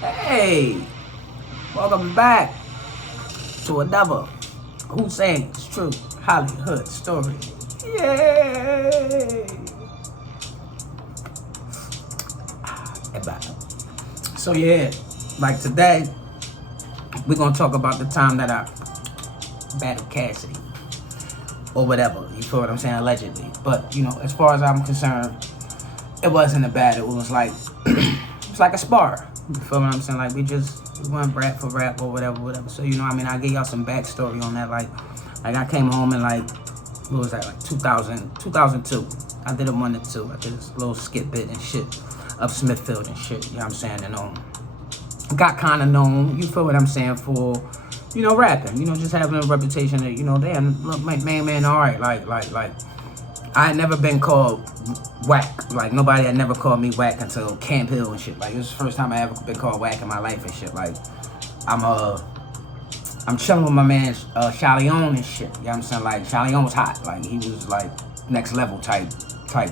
Hey, welcome back to another Husseins True HighlyHood story. Yay! So yeah, like today, we're gonna talk about the time that I battled Cassidy or whatever. You feel what I'm saying? Allegedly, but as far as I'm concerned, it wasn't a battle. It was like it's like a spar. You feel what I'm saying? Like we went rap for rap or whatever. So I gave y'all some backstory on that. Like I came home and what was that? Like 2002. I did a 1 to 2. I did this little skit bit and shit up Smithfield and shit. You know what I'm saying? And got kind of known. You feel what I'm saying for rapping. Just having a reputation that damn, look, man, all right. Like I had never been called whack. Like nobody had never called me whack until Camp Hill and shit. Like it was the first time I ever been called whack in my life and shit. Like I'm chilling with my man Shaleon and shit. You know what I'm saying? Like Shaleon was hot. Like he was like next level type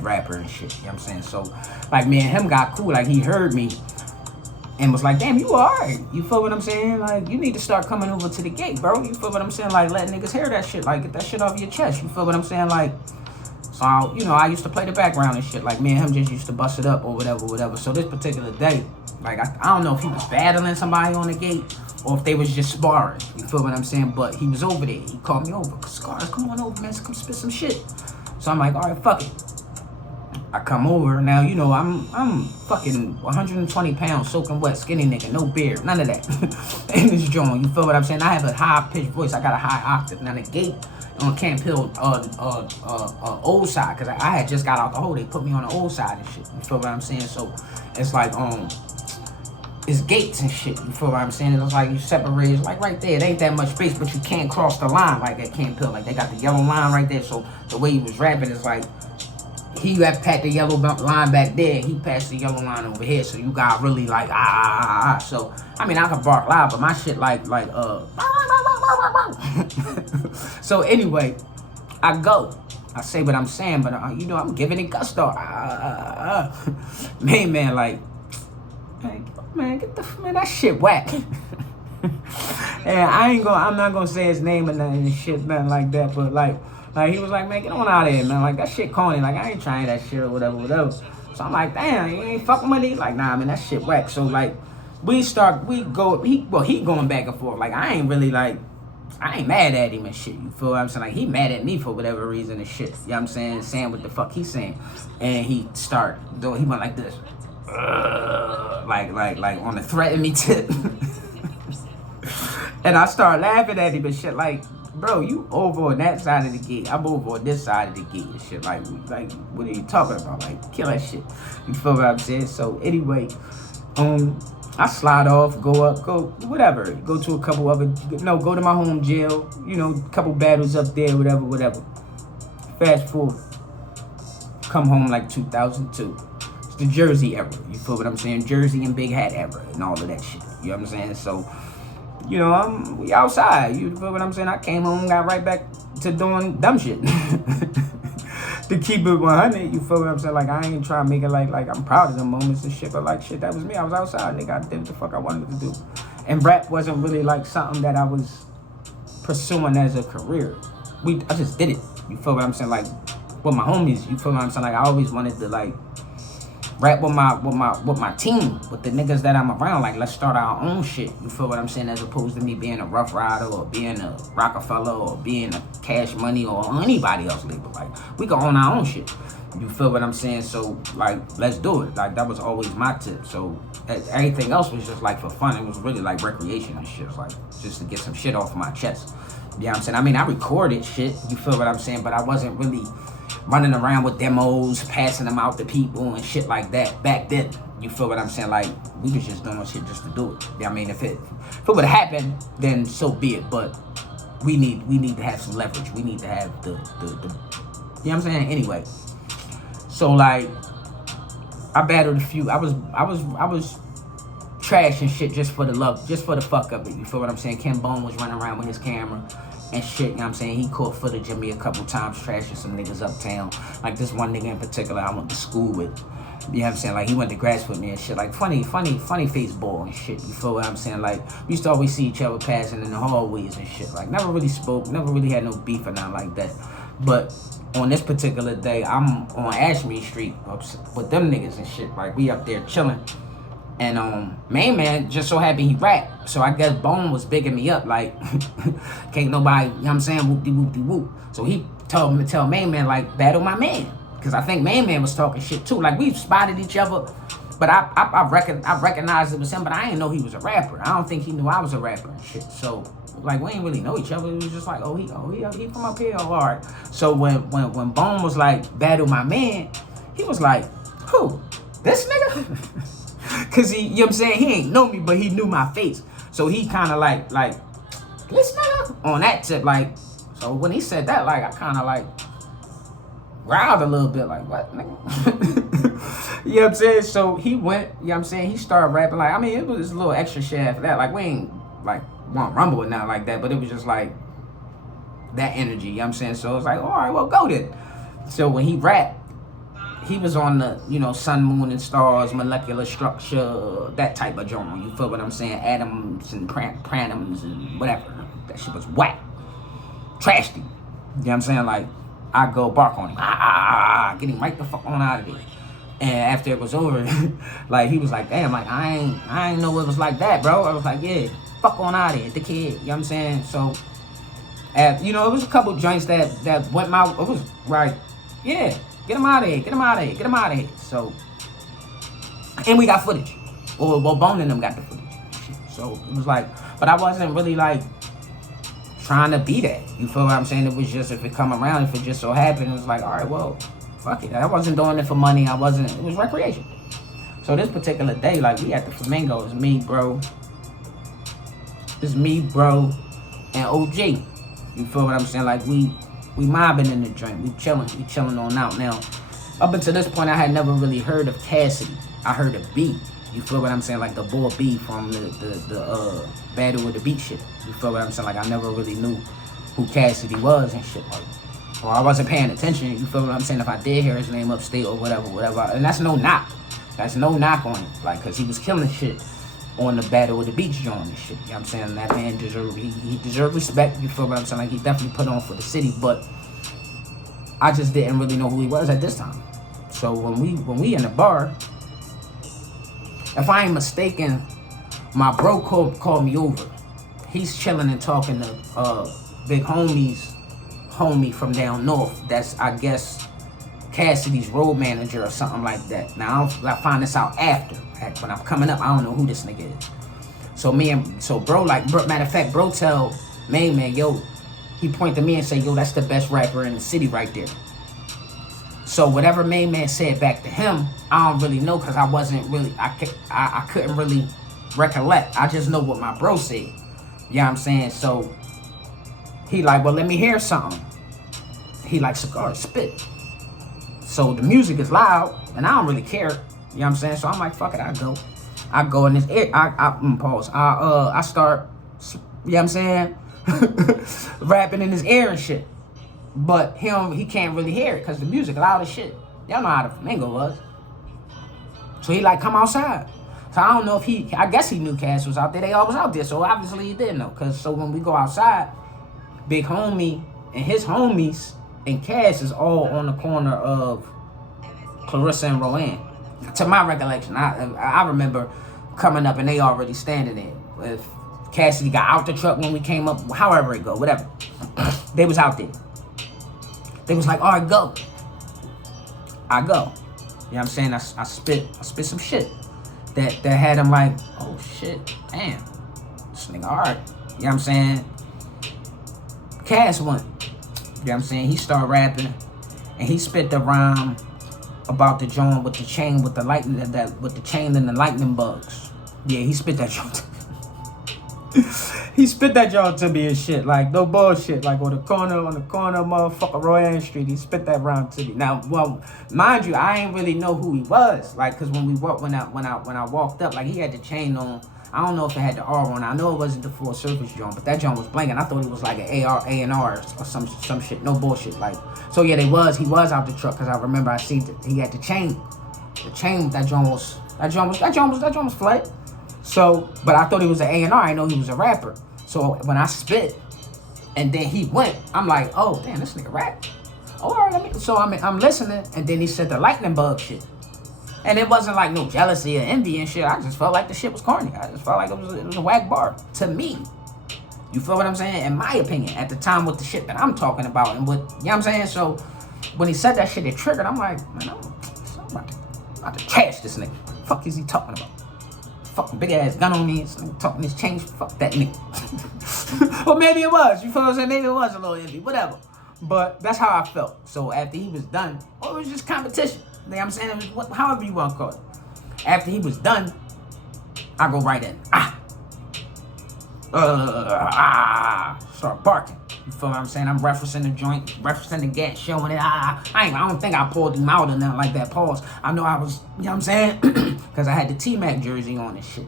rapper and shit. You know what I'm saying? So like me and him got cool. Like he heard me and was like, damn, you alright. You feel what I'm saying? Like you need to start coming over to the gate, bro. You feel what I'm saying? Like let niggas hear that shit. Like get that shit off your chest. You feel what I'm saying? Like so, I used to play the background and shit. Like, me and him just used to bust it up or whatever. So, this particular day, like, I don't know if he was battling somebody on the gate or if they was just sparring. You feel what I'm saying? But he was over there. He called me over. CIGARZ, come on over, man. Come spit some shit. So, I'm like, all right, fuck it. I come over. Now, I'm fucking 120 pounds, soaking wet, skinny nigga, no beard, none of that. In this joint, you feel what I'm saying? I have a high-pitched voice. I got a high octave. Now, the gate on Camp Hill, old side, because I had just got out the hole. They put me on the old side and shit. You feel what I'm saying? So it's like it's gates and shit. You feel what I'm saying? It's like you separate. It's like right there. It ain't that much space, but you can't cross the line like at Camp Hill. Like they got the yellow line right there. So the way he was rapping is like he had passed the yellow line back there. He passed the yellow line over here. So you got really like So I can bark loud, but my shit like So anyway, I go. I say what I'm saying, but I'm giving it gusto. Man, like, man, that shit whack. And I'm not gonna say his name or nothing and shit, nothing like that. But like he was like, man, get on out of here, man. Like that shit corny. Like I ain't trying that shit or whatever. So I'm like, damn, you ain't fucking with it. Like, nah, man, that shit whack. So like, he going back and forth. Like I ain't mad at him and shit. You feel what I'm saying? Like he mad at me for whatever reason and shit. You know what I'm saying? Saying what the fuck he's saying. And he went like this. Like on the threaten me tip. And I start laughing at him and shit like, bro, you over on that side of the gate. I'm over on this side of the gate and shit. Like what are you talking about? Like, kill that shit. You feel what I'm saying? So anyway, I slide off, go whatever. Go to a couple other, go to my home jail, couple battles up there, whatever. Fast forward, come home like 2002. It's the Jersey era, you feel what I'm saying? Jersey and big hat era and all of that shit, you know what I'm saying? So, we outside, you feel what I'm saying? I came home, got right back to doing dumb shit. To keep it 100, you feel what I'm saying? Like, I ain't trying to make it like I'm proud of the moments and shit, but like, shit, that was me. I was outside, nigga. I did what the fuck I wanted to do. And rap wasn't really like something that I was pursuing as a career. I just did it. You feel what I'm saying? Like, with my homies, you feel what I'm saying? Like, I always wanted to, like, rap with my team, with the niggas that I'm around. Like, let's start our own shit. You feel what I'm saying? As opposed to me being a Rough Rider or being a Rockefeller or being a Cash Money or anybody else label. Like, we can own our own shit. You feel what I'm saying? So, like, let's do it. Like, that was always my tip. So, everything else was just, like, for fun. It was really, like, recreation and shit. Like, just to get some shit off my chest. You know what I'm saying? I recorded shit. You feel what I'm saying? But I wasn't really running around with demos, passing them out to people and shit like that back then. You feel what I'm saying? Like, we was just doing shit just to do it. You know what I mean? If it would have happened, then so be it. But we need to have some leverage. We need to have the you know what I'm saying? Anyway. So like, I battled a few. I was trashing shit just for the fuck of it. You feel what I'm saying? Ken Bone was running around with his camera and shit, you know what I'm saying? He caught footage of me a couple times trashing some niggas uptown. Like this one nigga in particular I went to school with. You know what I'm saying? Like, he went to grass with me and shit. Like, funny face ball and shit. You feel what I'm saying? Like, we used to always see each other passing in the hallways and shit. Like, never really spoke, never really had no beef or nothing like that. But on this particular day, I'm on Ashmead Street with them niggas and shit. Like, we up there chilling. And main man just so happy he rapped. So I guess Bone was bigging me up. Like, can't nobody, you know what I'm saying, whoop-de-whoop-de-whoop. So he told me to tell main man, like, battle my man. Because I think main man was talking shit too. Like, we spotted each other, but I recognized it was him, but I didn't know he was a rapper. I don't think he knew I was a rapper and shit. So, like, we didn't really know each other. It was just like, he from up here, all right. So when Bone was like, battle my man, he was like, who? This nigga? Because he, you know what I'm saying, he ain't know me, but he knew my face. So he kind of like, this nigga? On that tip, like, so when he said that, like, I kind of like, growled a little bit, like, what, nigga? You know what I'm saying? So he went, you know what I'm saying, he started rapping, like, I mean, it was just a little extra shit after that. Like, we ain't, like, want rumble or nothing like that, but it was just, like, that energy, you know what I'm saying? So it was like, all right, well, go then. So when he rapped, he was on the, you know, sun, moon, and stars, molecular structure, that type of genre. You feel what I'm saying? Atoms and pranums and whatever. That shit was whack. Trashed him. You know what I'm saying? Like, I go bark on him. Get him right the fuck on out of there. And after it was over, like, he was like, damn, like, I ain't know it was like that, bro. I was like, yeah, fuck on out of here, the kid. You know what I'm saying? So, you know, it was a couple joints that went my, it was right, yeah. Get him out of here, get him out of here, get him out of here. So, and we got footage. Well, Bone and them got the footage. So, it was like, but I wasn't really like trying to be that. You feel what I'm saying? It was just, if it come around, if it just so happened, it was like, all right, well, fuck it. I wasn't doing it for money. It was recreation. So this particular day, like, we at the Flamingo. It's me, bro. It's me, bro, and OG. You feel what I'm saying? Like, we mobbing in the joint. We chilling on out. Now, up until this point, I had never really heard of Cassidy. I heard of B. You feel what I'm saying? Like the boy B from the Battle with the Beat shit. You feel what I'm saying? Like, I never really knew who Cassidy was and shit. Like, or I wasn't paying attention. You feel what I'm saying? If I did hear his name upstate or whatever. And that's no knock. That's no knock on him. Like, because he was killing shit on the Battle with the Beach joint and shit. You know what I'm saying? That man deserved, he deserved respect. You feel what I'm saying? Like, he definitely put on for the city, but I just didn't really know who he was at this time. So when we in the bar, if I ain't mistaken, my bro called me over. He's chilling and talking to big homie from down north. That's, I guess, Cassidy's road manager or something like that. Now, I find this out after. When I'm coming up, I don't know who this nigga is. So bro, like, matter of fact, bro tell main man, yo, he point to me and say, yo, that's the best rapper in the city right there. So whatever main man said back to him, I don't really know, because I wasn't really, I couldn't really recollect. I just know what my bro said. You know what I'm saying? So he like, well, let me hear something. He like, CIGARZ, spit. So the music is loud, and I don't really care. You know what I'm saying? So I'm like, fuck it, I go in his ear, pause. I start, you know what I'm saying? Rapping in his ear and shit. But he can't really hear it because the music loud as shit. Y'all know how the Flamingo was. So he like, come outside. So I don't know if I guess he knew Cass was out there. They all was out there. So obviously he did know. Because so when we go outside, big homie and his homies and Cass is all on the corner of Clarissa and Rowan. To my recollection, I remember coming up and they already standing there. If Cassidy got out the truck when we came up, however it go, whatever. They was out there. They was like, all right, go. I go. You know what I'm saying? I spit some shit that had him like, oh shit, damn. This nigga, all right. You know what I'm saying? Cass went. You know what I'm saying? He started rapping and he spit the rhyme about the joint with the chain with the lightning, with the chain and the lightning bugs. Yeah, he spit that joint. He spit that joint to me and shit, like, no bullshit, like on the corner, motherfucker, Royan Street. He spit that rhyme to me. Now, well, mind you, I ain't really know who he was, like, cause when I walked up, like, he had the chain on. I don't know if it had the R on. I know it wasn't the full surface joint, but that joint was blanking. I thought it was like an A&R or some shit, no bullshit. Like, so yeah, he was out the truck, cause I remember I seen he had the chain The chain, that joint was flat. So, but I thought he was an A&R. I know he was a rapper. So when I spit, and then he went, I'm like, oh damn, this nigga rap. Oh, all right, so I'm listening, and then he said the lightning bug shit. And it wasn't like no jealousy or envy and shit. I just felt like the shit was corny. I just felt like it was a whack bar to me. You feel what I'm saying? In my opinion, at the time with the shit that I'm talking about and what, you know what I'm saying? So when he said that shit, it triggered. I'm like, man, I'm about to trash this nigga. What the fuck is he talking about? Fucking big ass gun on me. This nigga talking this change. Fuck that nigga. Or maybe it was. You feel what I'm saying? Maybe it was a little envy. Whatever. But that's how I felt. So after he was done, it was just competition. You know what I'm saying? It was however you want to call it. After he was done, I go right in. Start barking. You feel what I'm saying? I'm referencing the joint, referencing the gas, showing it. I don't think I pulled him out or nothing like that. Pause. I know I was, you know what I'm saying? Because I had the T-Mac jersey on and shit.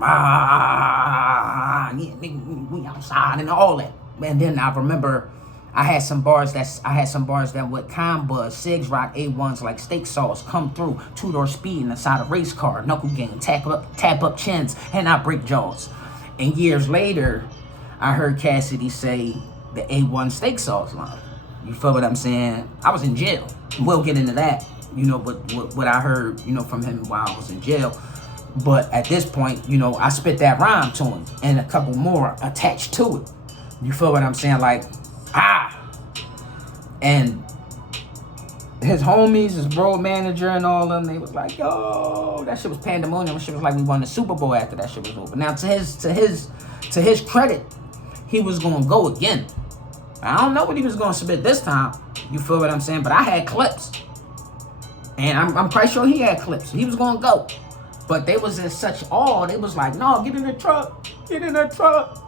Yeah, nigga, we outside and all that. And then I remember I had some bars that with Combuzz, Cigs Rock, A1s like steak sauce come through, two-door speed inside a race car, knuckle game, tap up chins, and I break jaws. And years later, I heard Cassidy say the A1 steak sauce line. You feel what I'm saying? I was in jail. We'll get into that, you know, but what I heard, you know, from him while I was in jail. But at this point, you know, I spit that rhyme to him and a couple more attached to it. You feel what I'm saying? Like, and his homies, his bro manager and all of them, they was like, yo, that shit was pandemonium. That shit was like we won the Super Bowl after that shit was over. Now to his credit, he was gonna go again. I don't know what he was gonna submit this time. You feel what I'm saying? But I had clips. And I'm quite sure he had clips. He was gonna go. But they was in such awe, they was like, no, get in the truck. Get in the truck.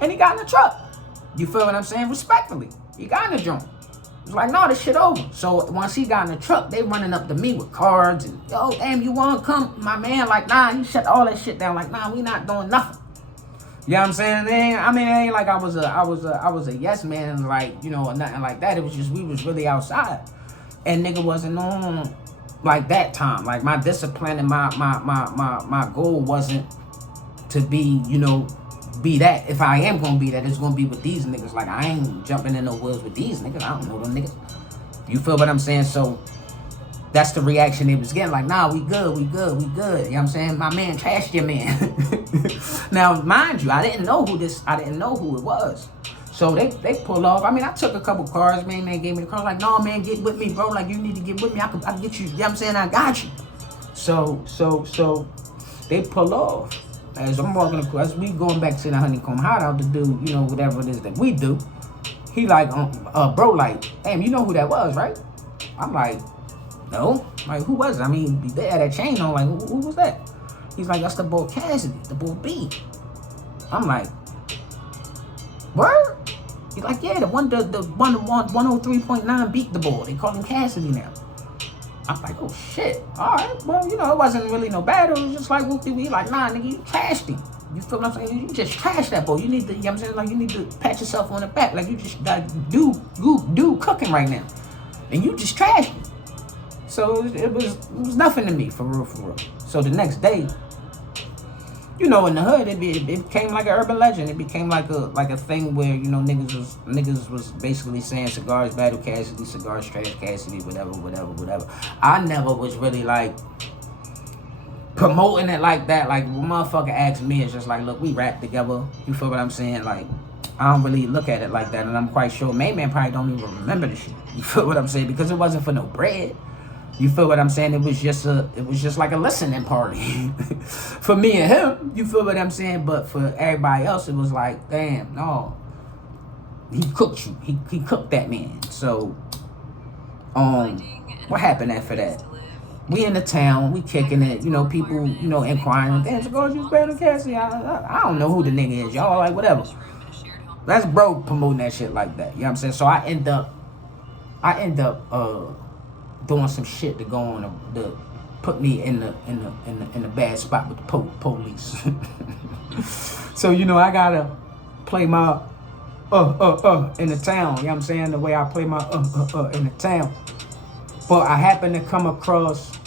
And he got in the truck. You feel what I'm saying? Respectfully. He got in the joint. It's like, no, this shit over. So once he got in the truck, they running up to me with cards and, yo, damn, you want to come? My man, like, nah, you shut all that shit down. Like, nah, we not doing nothing. You know what I'm saying? It ain't like I was a yes man, like, you know, or nothing like that. It was just we was really outside, and nigga wasn't on like that time. Like my discipline and my goal wasn't to be, you know, be that. If I am gonna be that, it's gonna be with these niggas. Like I ain't jumping in no wheels with these niggas. I don't know them niggas. You feel what I'm saying? So that's the reaction they was getting. Like, nah, we good. You know what I'm saying? My man trashed your man. Now, mind you, I didn't know who it was. So they pull off. I mean, I took a couple cars, man gave me the car. Like, no, man, get with me, bro. Like, you need to get with me. I can get you. You know what I'm saying? I got you. So they pull off. As I'm walking across, we going back to the Honeycomb Hideout to do, you know, whatever it is that we do. He like, bro, like, damn, you know who that was, right? I'm like, no. Like, who was it? I mean, they had that chain on. Like, who was that? He's like, that's the boy Cassidy, the boy B. I'm like, word? He's like, yeah, the 103.9 beat the boy. They call him Cassidy now. I'm like, oh shit. All right, well, you know, it wasn't really no bad. It was just like whoop-de-wee. Like, nah, nigga, you trashed him. You feel what I'm saying? You just trashed that boy. You need to, you know what I'm saying? Like, you need to pat yourself on the back. Like, you just like, do cooking right now, and you just trashed him. So it was nothing to me, for real. So the next day, you know, in the hood, it became like an urban legend. It became like a thing where, you know, niggas was basically saying CIGARZ battle Cassidy, CIGARZ trash Cassidy, whatever. I never was really like promoting it like that. Like, when motherfucker asked me, it's just like, look, we rap together. You feel what I'm saying? Like, I don't really look at it like that, and I'm quite sure Main Man probably don't even remember the shit. You feel what I'm saying? Because it wasn't for no bread. You feel what I'm saying? It was just like a listening party for me and him. You feel what I'm saying? But for everybody else, it was like, damn, no, he cooked you. He cooked that man. So, what happened after that? We in the town, we kicking it. You know, people, you know, inquiring. Damn, CIGARZ, you better Cassidy. I don't know who the nigga is, y'all. Like, whatever. That's bro promoting that shit like that. You know what I'm saying? So I end up doing some shit to go on to put me in the bad spot with the police. So, you know, I gotta play my in the town. You know what I'm saying? The way I play my in the town. But I happened to come across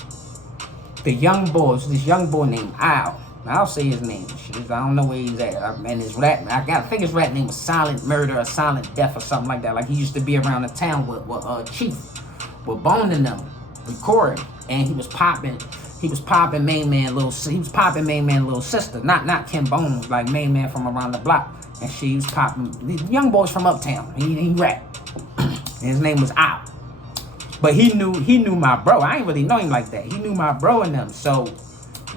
the young boys, this young boy named Al. I'll say his name. I don't know where he's at. And his rap, I think his rap name was Silent Murder or Silent Death or something like that. Like he used to be around the town with Chief, with Bone and them, recording, and he was popping. He was popping Main Man little. He was popping Main Man little sister, not Kim Bones, like Main Man from around the block. And she was popping these young boys from uptown. He rapped. His name was Al. But he knew my bro. I ain't really know him like that. He knew my bro and them. So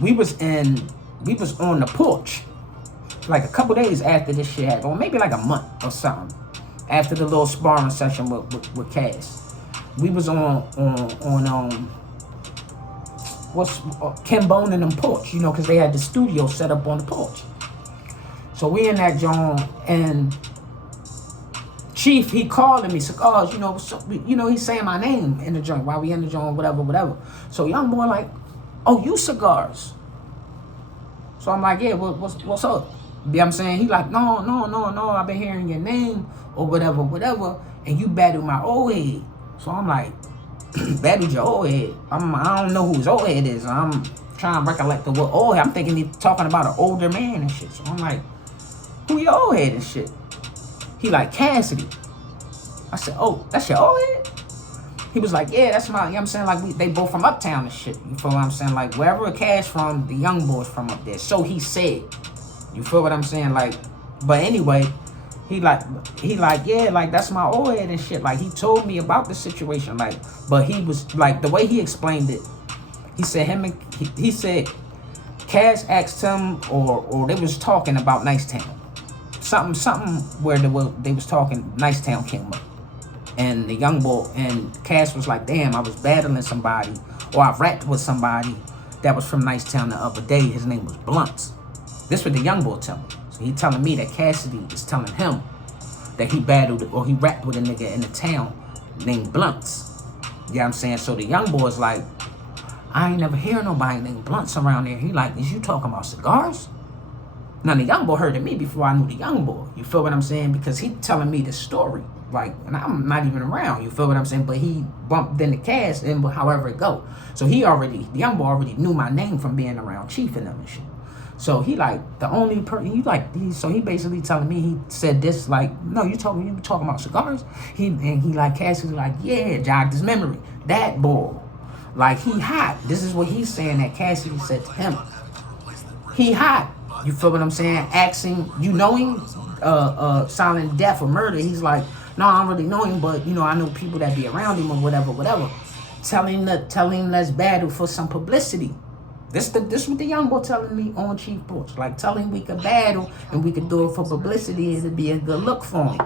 we was on the porch like a couple days after this shit happened, or maybe like a month or something after the little sparring session with Cass. We was on what's Ken Bone and them porch, you know, because they had the studio set up on the porch. So we in that joint, and Chief, he calling me, CIGARZ, you know, so, you know, he's saying my name in the joint while we in the joint, whatever. So young boy like, oh, you CIGARZ. So I'm like, yeah, what's up? You know what I'm saying? He like, no, I've been hearing your name or whatever, and you battled my old head. So I'm like, battled your old head? I don't know who his old head is. I'm trying to recollect what old head. I'm thinking he's talking about an older man and shit. So I'm like, who your old head and shit? He like, Cassidy. I said, oh, that's your old head? He was like, yeah, that's my, you know what I'm saying? Like, they both from uptown and shit. You feel what I'm saying? Like, wherever Cash from, the young boys from up there. So he said. You feel what I'm saying? Like, but anyway, he like, yeah, like, that's my old head and shit. Like, he told me about the situation. Like, but he was, like, the way he explained it, he said, he said, Cash asked him, or they was talking about Nicetown. Something where they was talking, Nicetown came up. And the young boy, and Cass was like, damn, I was battling somebody, or I rapped with somebody that was from Nicetown the other day. His name was Blunts. This what the young boy tell me. So he telling me that Cassidy is telling him that he battled, or he rapped with a nigga in the town named Blunts. You know what I'm saying? So the young boy's like, I ain't never hear nobody named Blunts around there. He like, is you talking about CIGARZ? Now the young boy heard of me before I knew the young boy. You feel what I'm saying? Because he telling me the story. Like, and I'm not even around, you feel what I'm saying? But he bumped in the cast, and however it go. So the young boy already knew my name from being around Chief and them and shit. So he like, the only person, so he basically telling me, he said this, like, no, you talking about CIGARZ? He like, Cassidy like, yeah, jogged his memory. That boy, like, he hot. This is what he's saying that Cassidy said to him. He hot. You feel what I'm saying? Asking, you know him? Silent Death or Murder. He's like, no, I don't really know him, but, you know, I know people that be around him or whatever. Tell him let's battle for some publicity. This what the young boy telling me on Chief Porch. Like, tell him we could battle and we could do it for publicity. It'd be a good look for him.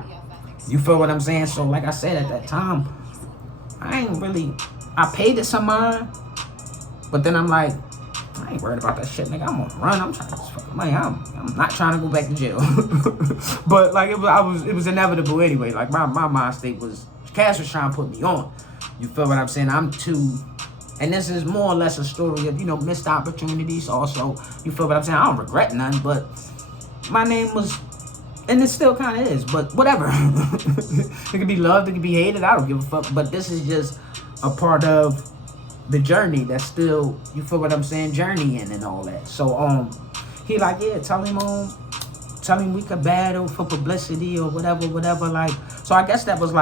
You feel what I'm saying? So, like I said, at that time, I paid it some mind, but then I'm like, I ain't worried about that shit, nigga. I'm on the run. I'm trying to just fucking money. I'm not trying to go back to jail. But like it was inevitable anyway. Like my mind state was, Cass was trying to put me on. You feel what I'm saying? I'm too, and this is more or less a story of, you know, missed opportunities also. You feel what I'm saying? I don't regret none, but my name was, and it still kind of is, but whatever. It could be loved, it could be hated. I don't give a fuck. But this is just a part of the journey that's still, you feel what I'm saying, journeying and all that. So he like, yeah, tell him we could battle for publicity or whatever. Like, so I guess that was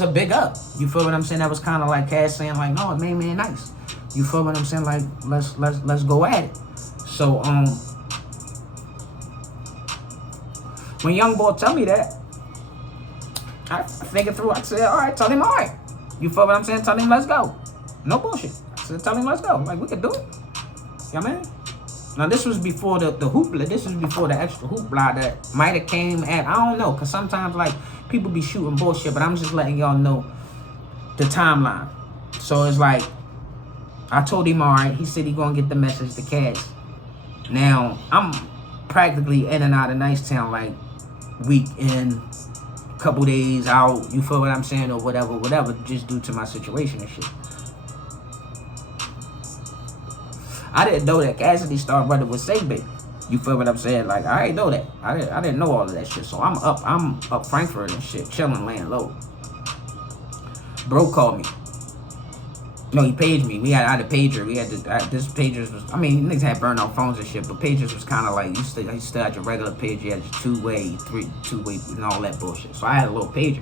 a big up. You feel what I'm saying? That was kind of like Cass saying like, no, it made me nice. You feel what I'm saying? Like, let's go at it. So when young boy tell me that, I figured through. I said, all right, tell him all right. You feel what I'm saying? Tell him let's go. No bullshit. I said, tell him let's go. Like, we could do it. You know what I mean? Now, this was before the hoopla. This was before the extra hoopla that might have came at, I don't know. Because sometimes, like, people be shooting bullshit. But I'm just letting y'all know the timeline. So, it's like, I told him, all right. He said he going to get the message to Cash. Now, I'm practically in and out of Nicetown, like, week in, couple days out. You feel what I'm saying? Or whatever. Just due to my situation and shit. I didn't know that Cassidy started brother with Baby. You feel what I'm saying? Like, I didn't know that. I didn't know all of that shit. So I'm up Frankfurt and shit, chilling, laying low. Bro called me. No, he paged me. I had a pager. We had this pagers was. I mean, niggas had burned out phones and shit, but pagers was kind of like you still had your regular pager. You had your two-way, two-way, and all that bullshit. So I had a little pager.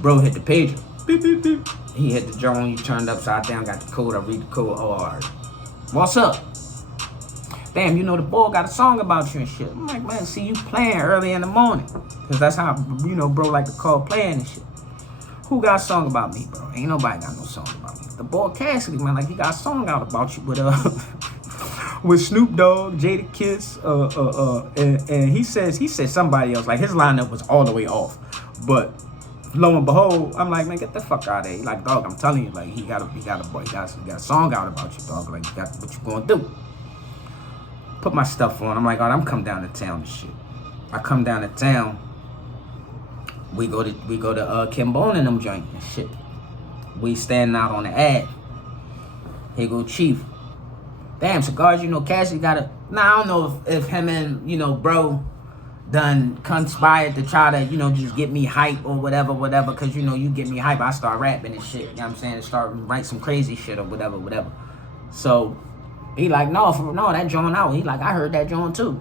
Bro hit the pager. Beep, beep, beep. He hit the drone. You turned upside down. Got the code. I read the code. Oh, all right. What's up? Damn, you know the boy got a song about you and shit. I'm like, man, see you playing early in the morning, cause that's how bro like to call playing and shit. Who got a song about me, bro? Ain't nobody got no song about me. The boy Cassidy, man, like he got a song out about you with with Snoop Dogg, Jadakiss, and he said somebody else. Like his lineup was all the way off, but lo and behold, I'm like, man, get the fuck out of here. He like, dog, I'm telling you, like he got a song out about you, dog. Like what you gonna do? Put my stuff on. I'm like, all right, I'm come down to town and shit. I come down to town. We go to Kim Bone and them joint and shit. We standing out on the ad. Here go Chief. Damn, CIGARZ, you know, Cassidy got a... Nah, I don't know if him and, bro done conspired to try to, just get me hype or whatever, because, you get me hype, I start rapping and shit, you know what I'm saying? Start write some crazy shit or whatever. So, he like, no, that joint out. He like, I heard that joint too.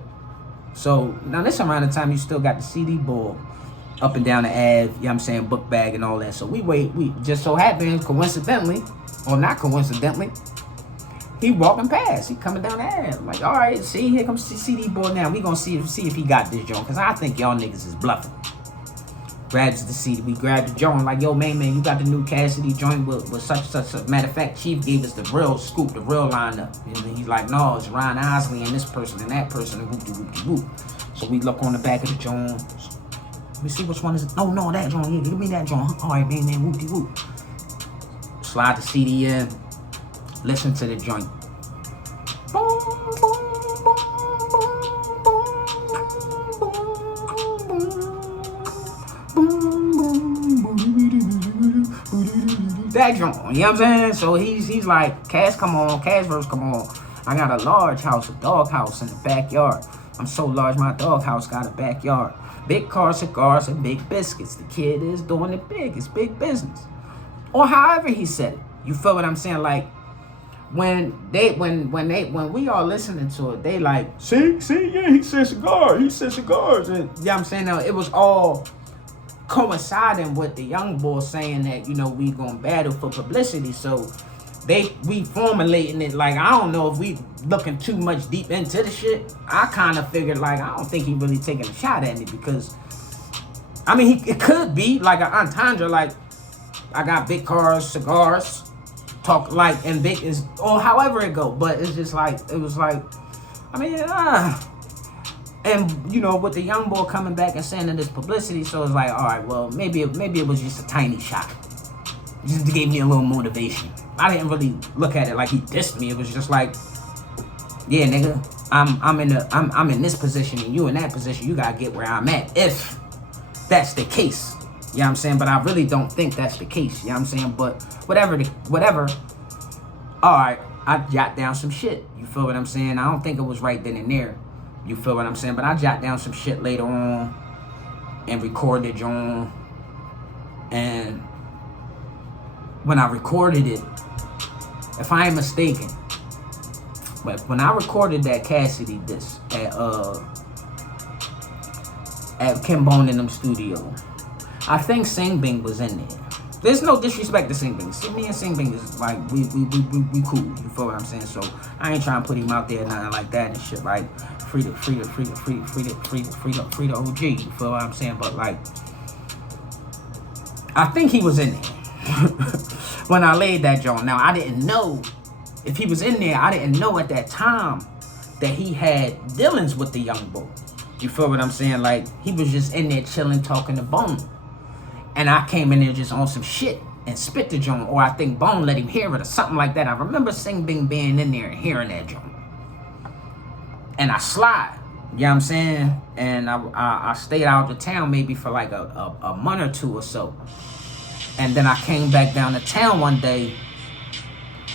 So, now this around the time you still got the CD board up and down the Ave, you know what I'm saying, book bag and all that. So we just so happened, coincidentally, or not coincidentally, he walking past. He coming down the Ave. Like, all right, see, here comes the CD boy now. We gonna see if he got this joint, because I think y'all niggas is bluffing. Grabs the CD. We grab the joint, like, yo, man, you got the new Cassidy joint with such. Matter of fact, Chief gave us the real scoop, the real lineup. And he's like, no, it's Ron Osley and this person and that person and whoop-de-whoop-de-whoop. So we look on the back of the joint. Let me see which one is it. No, that joint. Yeah, give me that joint. All right, man, whoop-de-whoop. Slide the CD in. Listen to the joint. Boom, boom, boom, boom. That joint, you know what I'm saying? So he's like, Cass, come on, Cass verse, come on. I got a large house, a dog house in the backyard. I'm so large, my dog house got a backyard. Big cars, cigars, and big biscuits. The kid is doing it big. It's big business. Or however he said it. You feel what I'm saying? Like, when we all listening to it, they like, see, yeah, he said CIGARZ. And, you know what I'm saying? Now, it was all coinciding with the young boy saying that, we gonna battle for publicity. So, we formulating it like, I don't know if we looking too much deep into the shit. I kind of figured, like, I don't think he really taking a shot at me, because, I mean, it could be like an entendre, like, I got big cars, cigars, talk like, and big is, or however it go. But it's just like, it was like, I mean, and, with the young boy coming back and saying that there's publicity, so it's like, all right, well, maybe it was just a tiny shot. Just gave me a little motivation. I didn't really look at it like he dissed me. It was just like, yeah, nigga, I'm in this position and you in that position. You gotta get where I'm at, if that's the case. You know what I'm saying? But I really don't think that's the case. You know what I'm saying? But whatever. All right, I jot down some shit. You feel what I'm saying? I don't think it was right then and there. You feel what I'm saying? But I jot down some shit later on and recorded on. And when I recorded it, if I ain't mistaken, but when I recorded that Cassidy disc at Kim Bone in them studio, I think Sing Bing was in there. There's no disrespect to Sing Bing. See, me and Sing Bing is like, we cool. You feel what I'm saying? So I ain't trying to put him out there, nothing like that and shit. Like, free the OG. You feel what I'm saying? But like, I think he was in there when I laid that joint. Now, I didn't know if he was in there. I didn't know at that time that he had dealings with the young boy. You feel what I'm saying? Like, he was just in there chilling, talking to Bone. And I came in there just on some shit and spit the joint. Or I think Bone let him hear it or something like that. I remember Sing Bing being in there and hearing that joint. And I slide. You know what I'm saying? And I stayed out of town maybe for like a month or two or so. And then I came back down to town one day.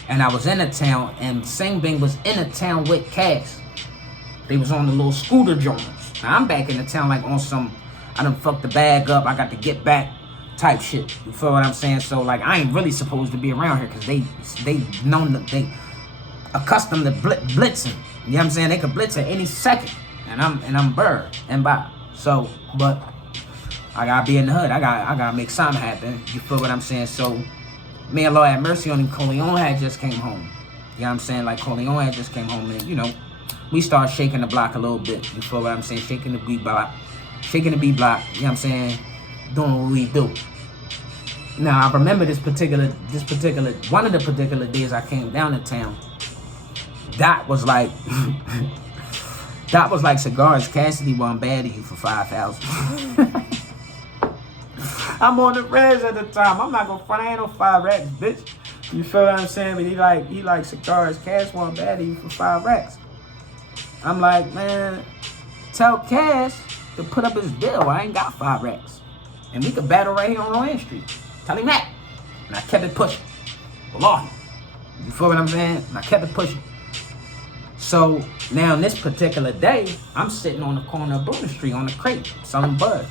And I was in a town. And Sing Bing was in a town with Cass. They was on the little scooter joints. Now I'm back in the town like on some, I done fucked the bag up. I got to get back type shit. You feel what I'm saying? So like I ain't really supposed to be around here because they known that they accustomed to blitzing. You know what I'm saying? They could blitz at any second, and I'm bird and by. So, but I gotta be in the hood. I gotta make something happen. You feel what I'm saying? So, may Allah have mercy on him. Corleone had just came home. You know what I'm saying? Like Corleone had just came home, and you know, we start shaking the block a little bit. You feel what I'm saying? Shaking the B block, shaking the B block. You know what I'm saying? Doing what we do. Now I remember this particular one of the particular days I came down to town. That was like CIGARZ Cassidy won bad to you for 5,000. I'm on the res at the time. I'm not gonna front. I ain't no 5 racks, bitch. You feel what I'm saying? But he like CIGARZ Cash won bad to you for 5 racks. I'm like, man, tell Cash to put up his bill. I ain't got 5 racks, and we could battle right here on Rowan Street. Tell him that. And I kept it pushing. Wallahi. You feel what I'm saying? And I kept it pushing. So now this particular day, I'm sitting on the corner of Bruner Street on the crate selling bud.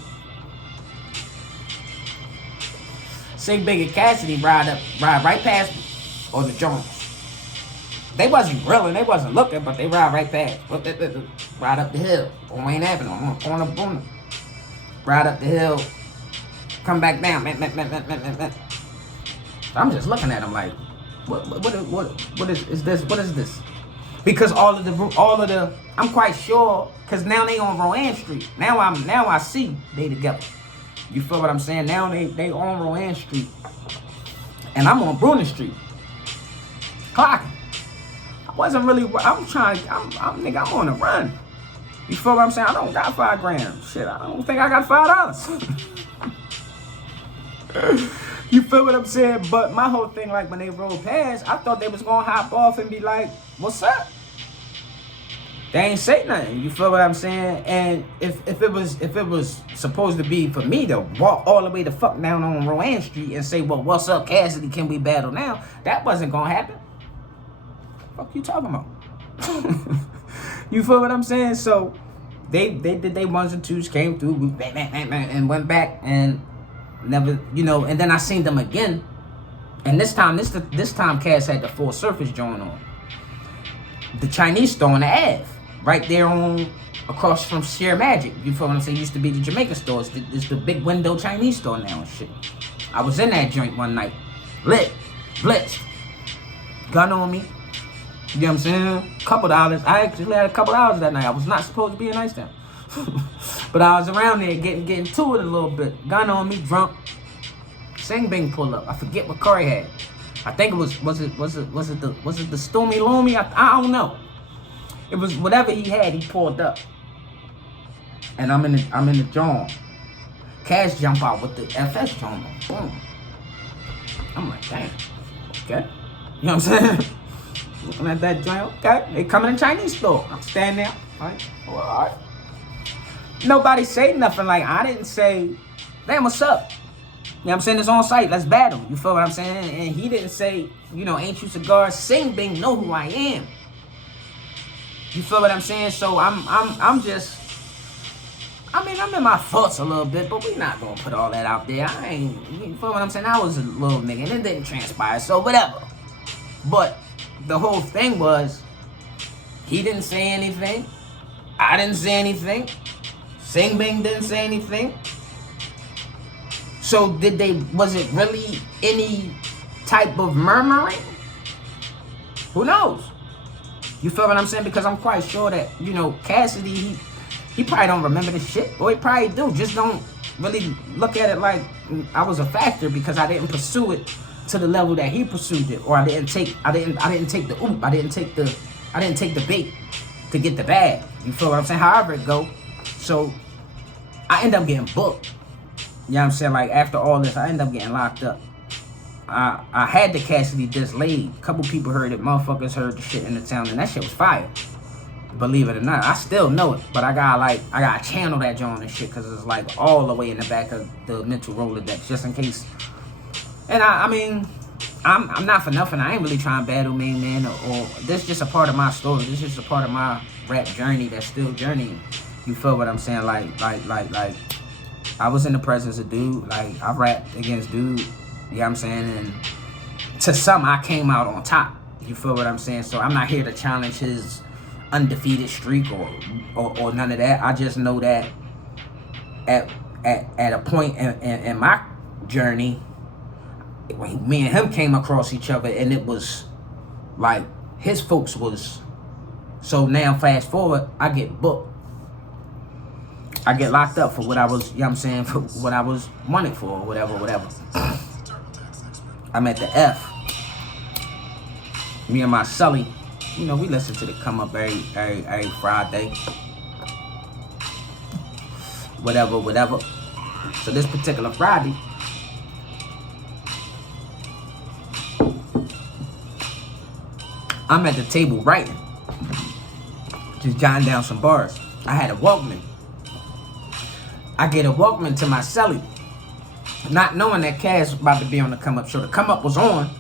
Sig Big and Cassidy ride right past me on the Jones. They wasn't grilling, they wasn't looking, but they ride right past. Ride up the hill on Wayne Avenue on the corner of Bruner. Ride up the hill, come back down. I'm just looking at them like, what is this? What is this? Because all of the, I'm quite sure, because now they on Rowan Street. Now I see they together. You feel what I'm saying? Now they on Rowan Street, and I'm on Bruner Street, clocking. I wasn't really. I'm on the run. You feel what I'm saying? I don't got 5 grand. Shit, I don't think I got $5. You feel what I'm saying? But my whole thing, like when they rolled past, I thought they was gonna hop off and be like, "What's up?" They ain't say nothing. You feel what I'm saying? And if it was supposed to be for me to walk all the way the fuck down on Rowan Street and say, "Well, what's up, Cassidy? Can we battle now?" That wasn't gonna happen. Fuck you talking about? You feel what I'm saying? So they did their 1s and 2s, came through, and went back and never, you know. And then I seen them again, and this time Cass had the Full Surface joint on, the Chinese store on the Ave, right there on across from Sheer Magic. You feel what I'm saying? Used to be the Jamaican store. It's the big window Chinese store now and shit. I was in that joint one night, lit, blitzed, gun on me. You know what I'm saying? Couple dollars. I actually had a couple hours that night. I was not supposed to be in Nice Town. But I was around there getting to it a little bit. Gun on me, drunk. Sing Bing pull up. I forget what car he had. I think it was the Stormy Loamy? I don't know. It was whatever he had, he pulled up. And I'm in the John. Cash jump out with the FS John. Boom. I'm like, damn. Okay. You know what I'm saying? Looking at that joint, okay. They come in the Chinese store. I'm standing there. Right? All right. Nobody say nothing. Like, I didn't say, damn, what's up? You know what I'm saying? It's on site. Let's battle. You feel what I'm saying? And he didn't say, you know, ain't you CIGARZ? Sing Bing know who I am. You feel what I'm saying? So I'm just, I mean, I'm in my thoughts a little bit, but we not gonna put all that out there. I ain't, you feel what I'm saying? I was a little nigga and it didn't transpire, so whatever. But the whole thing was, he didn't say anything. I didn't say anything. Sing Bing didn't say anything. So was it really any type of murmuring? Who knows? You feel what I'm saying? Because I'm quite sure that, you know, Cassidy, he probably don't remember this shit. Or he probably do. Just don't really look at it like I was a factor because I didn't pursue it to the level that he pursued it. Or I didn't take the oop. I didn't take the bait to get the bag. You feel what I'm saying? However it go. So I end up getting booked. You know what I'm saying? Like, after all this, I end up getting locked up. I had the Cassidy disc laid. A couple people heard it. Motherfuckers heard the shit in the town, and that shit was fire. Believe it or not, I still know it, but I gotta channel that joint and shit because it's like all the way in the back of the mental Rolodex, just in case. And I mean, I'm not for nothing. I ain't really trying to battle main man or this is just a part of my story. This is just a part of my rap journey that's still journeying. You feel what I'm saying? Like I was in the presence of dude. Like, I rapped against dude. You know what I'm saying? And to some, I came out on top. You feel what I'm saying? So I'm not here to challenge his undefeated streak or none of that. I just know that at a point in my journey, when me and him came across each other, and it was like his folks was. So now fast forward, I get booked. I get locked up for what I was, you know what I'm saying, for what I was wanted for, or whatever. I'm at the F. Me and my Sully, you know, we listen to the come up every Friday. Whatever. So this particular Friday, I'm at the table writing. Just jotting down some bars. I had a Walkman. I get a Walkman to my celly, not knowing that Cass was about to be on the come up show. The come up was on,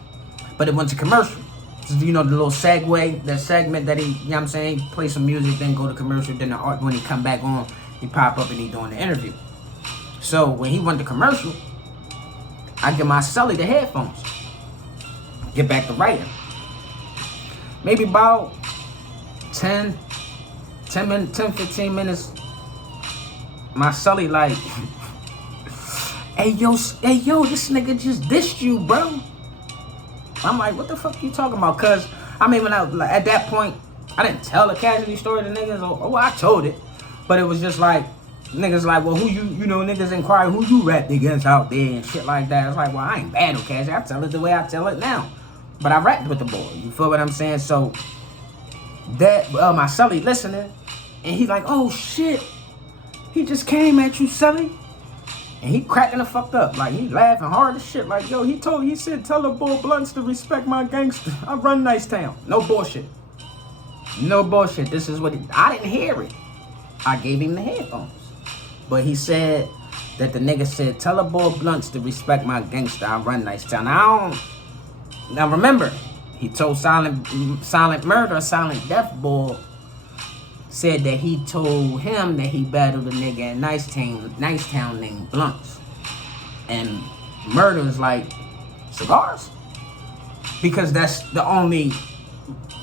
but it went to commercial. So, you know, the little segue, that segment that he, you know what I'm saying, he play some music, then go to commercial, then when he come back on, he pop up and he doing the interview. So when he went to commercial, I get my celly the headphones. Get back to writing. Maybe about 10, 15 minutes, my Sully like, hey yo, this nigga just dissed you, bro. I'm like, what the fuck you talking about? Cause I mean, when at that point, I didn't tell the Cassidy story to niggas. Well, I told it, but it was just like niggas like, well, who you know, niggas inquire who you rapped against out there and shit like that. It's like, well, I ain't bad with Cassidy. I tell it the way I tell it now, but I rapped with the boy. You feel what I'm saying? So that my Sully listening, and he like, oh shit. He just came at you, Sully. And he cracking the fuck up. Like, he laughing hard as shit. Like, yo, he said, tell the boy Blunts to respect my gangster. I run Nice Town. No bullshit. No bullshit. This is what I didn't hear it. I gave him the headphones. But he said that the nigga said, tell the boy Blunts to respect my gangster. I run Nice Town. Now remember, he told Silent Murder, Silent Death Boy, said that he told him that he battled a nigga in Nice Town named Blunts. And Murder is like, CIGARZ? Because that's the only, you know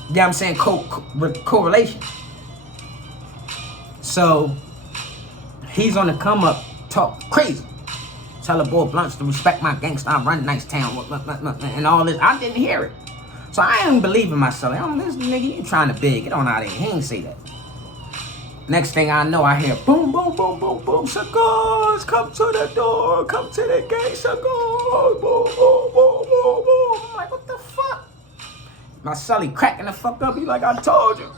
what I'm saying, correlation. So, he's on the come up, talk crazy. Tell the boy Blunts to respect my gangster, I run Nice Town, and all this. I didn't hear it. So I ain't believing myself. This nigga, you trying to big. Get on out of here. He ain't say that. Next thing I know, I hear boom, boom, boom, boom, boom. CIGARZ, come to the door, come to the gate. CIGARZ, boom, boom, boom, boom, boom. I'm like, what the fuck? My Sully cracking the fuck up. He like, I told you.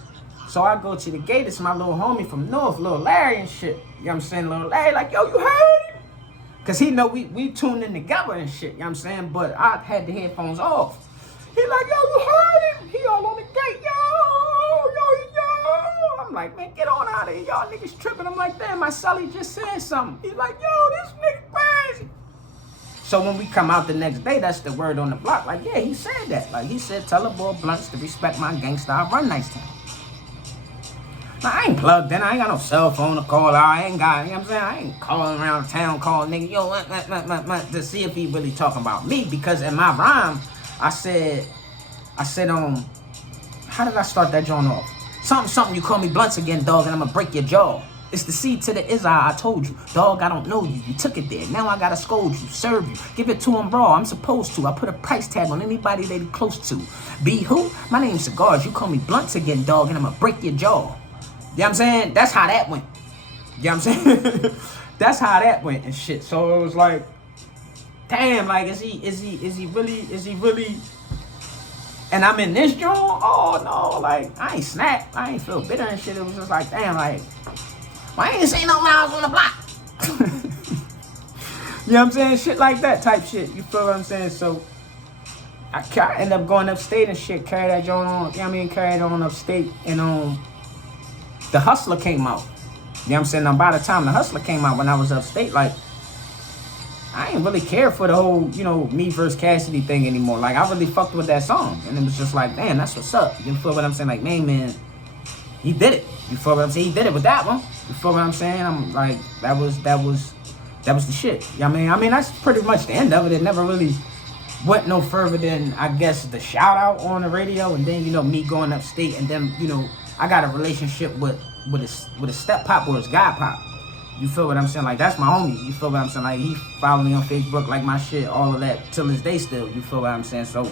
So I go to the gate. It's my little homie from North, little Larry and shit. You know what I'm saying? Little Larry, like, yo, you heard him? Because he know we tuned in together and shit. You know what I'm saying? But I had the headphones off. He like, yo, you heard him? He all on the gate, yo. I'm like, man, get on out of here. Y'all niggas tripping. I'm like, damn, my Sully just said something. He's like, yo, this nigga crazy. So when we come out the next day, that's the word on the block. Like, yeah, he said that. Like, he said, tell the boy Blunts to respect my gangster. I run Nice Town. Now, I ain't plugged in. I ain't got no cell phone to call out. I ain't got, you know what I'm saying? I ain't calling around town, calling nigga, yo, to see if he really talking about me. Because in my rhyme, I said, how did I start that joint off? Something, you call me Blunts again, dog, and I'ma break your jaw. It's the C to the Izza, I told you. Dog, I don't know you. You took it there. Now I gotta scold you, serve you. Give it to him raw. I'm supposed to. I put a price tag on anybody they close to. Be who? My name's CIGARZ. You call me Blunts again, dog, and I'ma break your jaw. You know what I'm saying? That's how that went. You know what I'm saying? That's how that went and shit. So it was like, damn, like, is he really... And I'm in this joint, oh no, like, I ain't snapped, I ain't feel bitter and shit. It was just like, damn, like, why ain't say no when I was on the block? You know what I'm saying? Shit like that type shit, you feel what I'm saying? So, I end up going upstate and shit, carry that joint on, you know what I mean? Carry it on upstate, and The Hustler came out. You know what I'm saying? Now, by the time The Hustler came out when I was upstate, like, I ain't really care for the whole, you know, me versus Cassidy thing anymore. Like, I really fucked with that song. And it was just like, damn, that's what's up. You feel what I'm saying? Like, man, he did it. You feel what I'm saying? He did it with that one. You feel what I'm saying? I'm like, that was That was the shit. You know what I mean, that's pretty much the end of it. It never really went no further than, I guess, the shout out on the radio, and then, you know, me going upstate, and then, you know, I got a relationship with a step pop or his god pop. You feel what I'm saying? Like, that's my homie. You feel what I'm saying? Like, he followed me on Facebook, like my shit, all of that, till this day still. You feel what I'm saying? So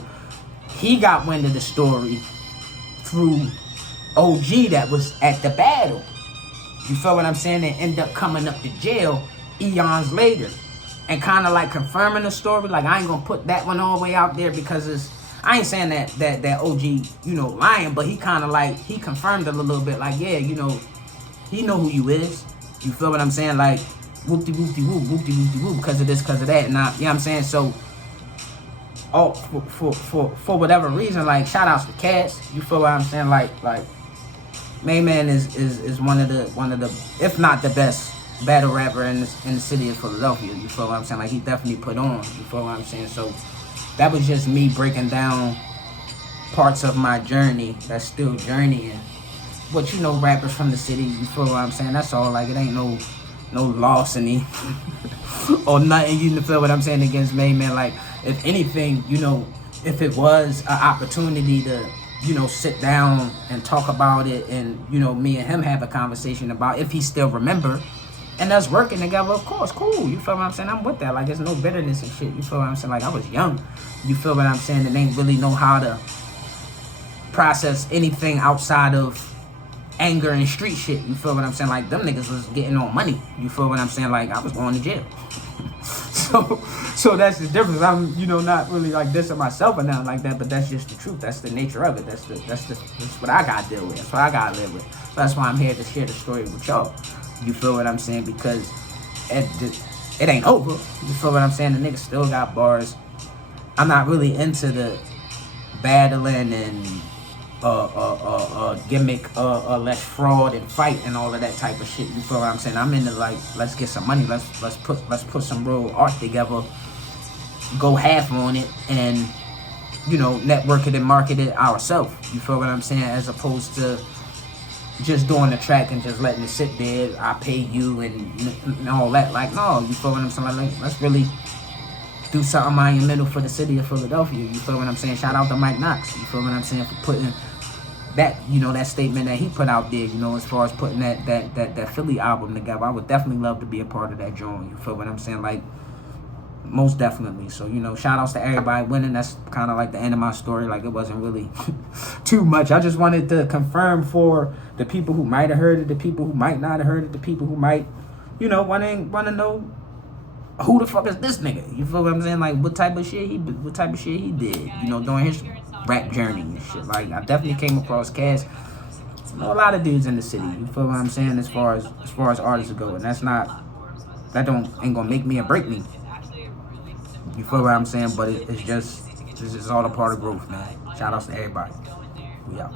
he got wind of the story through OG that was at the battle. You feel what I'm saying? And end up coming up to jail eons later and kind of like confirming the story. Like, I ain't gonna put that one all the way out there because it's, I ain't saying that OG, you know, lying, but he kind of like, he confirmed it a little bit. Like, yeah, you know, he know who you is. You feel what I'm saying? Like, whoop-de-whoop-de-whoop, whoop-de-whoop-de-whoop, because of this, because of that. And I, you know what I'm saying? So, oh, for whatever reason, like, shout outs to Cass. You feel what I'm saying? Like, Mayman is one of the, if not the best battle rapper in the city of Philadelphia. You feel what I'm saying? Like, he definitely put on. You feel what I'm saying? So that was just me breaking down parts of my journey that's still journeying. But you know, rappers from the city, you feel what I'm saying? That's all. Like, it ain't no larceny or nothing. You feel what I'm saying against Mayman? Like, if anything, you know, if it was an opportunity to, you know, sit down and talk about it, and, you know, me and him have a conversation about if he still remember, and us working together, of course, cool. You feel what I'm saying? I'm with that. Like, there's no bitterness and shit. You feel what I'm saying? Like, I was young. You feel what I'm saying? And ain't really know how to process anything outside of anger and street shit. You feel what I'm saying? Like, them niggas was getting on money. You feel what I'm saying? Like, I was going to jail. So that's the difference. I'm, you know, not really like dissing myself or nothing like that, but that's just the truth. That's the nature of it. That's what I gotta deal with. That's what I gotta live with. So that's why I'm here to share the story with y'all. You feel what I'm saying? Because it ain't over. You feel what I'm saying? The niggas still got bars. I'm not really into the battling and gimmick, less fraud and fight and all of that type of shit. You feel what I'm saying? I'm into, like, let's get some money. Let's put some real art together. Go half on it and, you know, network it and market it ourselves. You feel what I'm saying? As opposed to just doing the track and just letting it sit there. I pay you and all that. Like, no, you feel what I'm saying? Like, let's really do something monumental for the city of Philadelphia. You feel what I'm saying? Shout out to Mike Knox. You feel what I'm saying? For putting that, you know, that statement that he put out there, you know, as far as putting that Philly album together. I would definitely love to be a part of that joint. You feel what I'm saying? Like, most definitely. So, you know, shout outs to everybody winning. That's kind of like the end of my story. Like, it wasn't really too much. I just wanted to confirm for the people who might have heard it, the people who might not have heard it, the people who might, you know, want to know who the fuck is this nigga. You feel what I'm saying? Like, what type of shit he did, you know, during his rap journey and shit. Like, I definitely came across Cass. You know, a lot of dudes in the city. You feel what I'm saying? As far as artists go, and ain't gonna make me or break me. You feel what I'm saying? But it's just all a part of growth, man. Shout outs to everybody. We out.